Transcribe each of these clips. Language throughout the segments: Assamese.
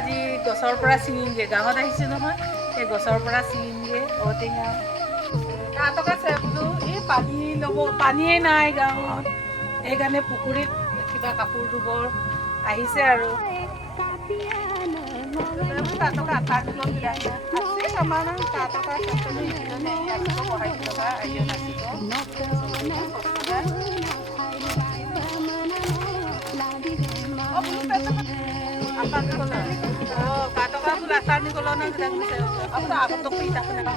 আজি গছৰ পৰা ছিঙিমগৈ গাঁৱত আহিছোঁ নহয় সেই গছৰ পৰা ছিঙিমগৈ ঔটেঙা 10 টকা আছে বোলো এই পানী ল'ব পানীয়ে নাই গাঁৱত সেইকাৰণে পুখুৰীত কিবা কাপোৰ ধুব আহিছে আৰু 10 টকা আটা কিলো বিলাহী আছে আমাৰ 10 টকা চবটো ইজনে আহিব 2.5 টকা আইজন আহিব Akan ko lang. Oh, kato ka pula saan ni ko lang nang sedang bisa. Ako na ako to kita ko na.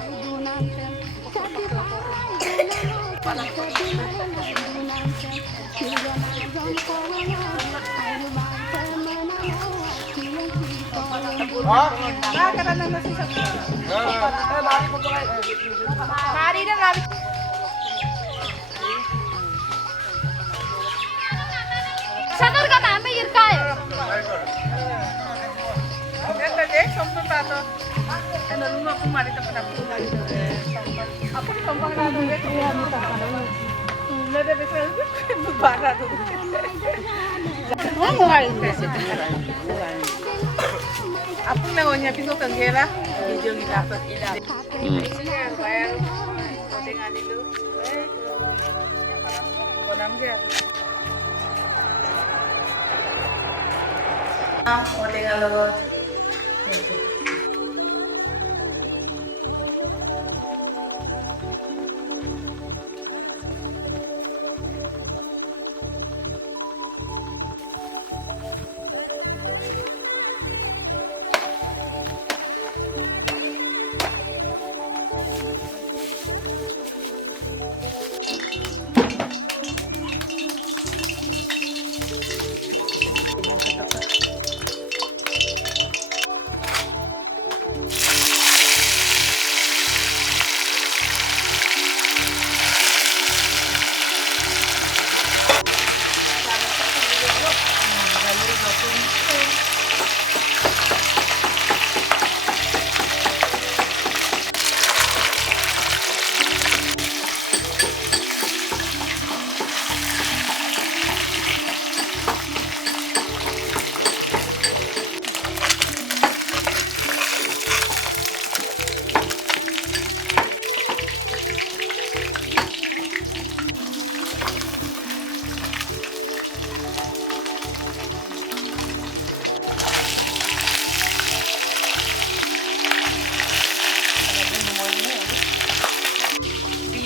Ah, kana lang nasi sa. Bari ko to kay. Bari na bari. Sagar ka namin yun kaya. Deख सम्पन बातो एनो रुमा कुमारी त पना पुला apa सम्पन ना दे के हामी त खाना ले दे बेसे बारा दो मोबाइल कैसे apa na onya pingo kangera video ni dapat ila sini bayar dengan itu bonam dia dengan logot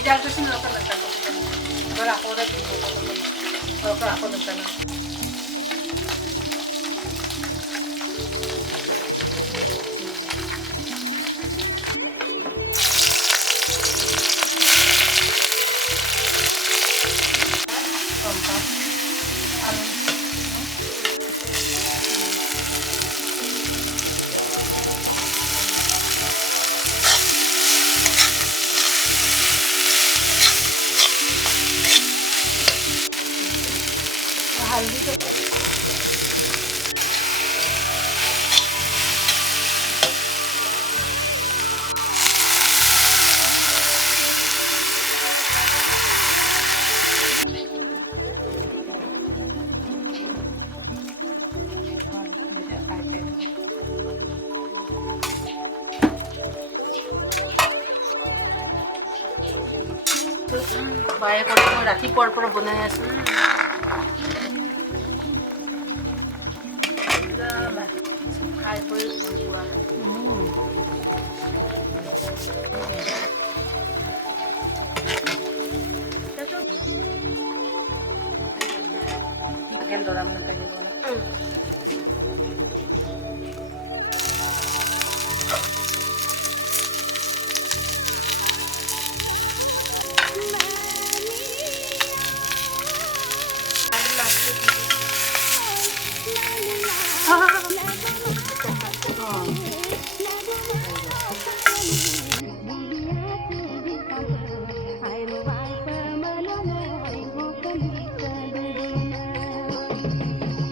Jangan kesini loh teman-teman. Kalau aku udah di kalau aku teman-teman. हल्दी तो बाया को राखी पर बनाई आছো खाई पर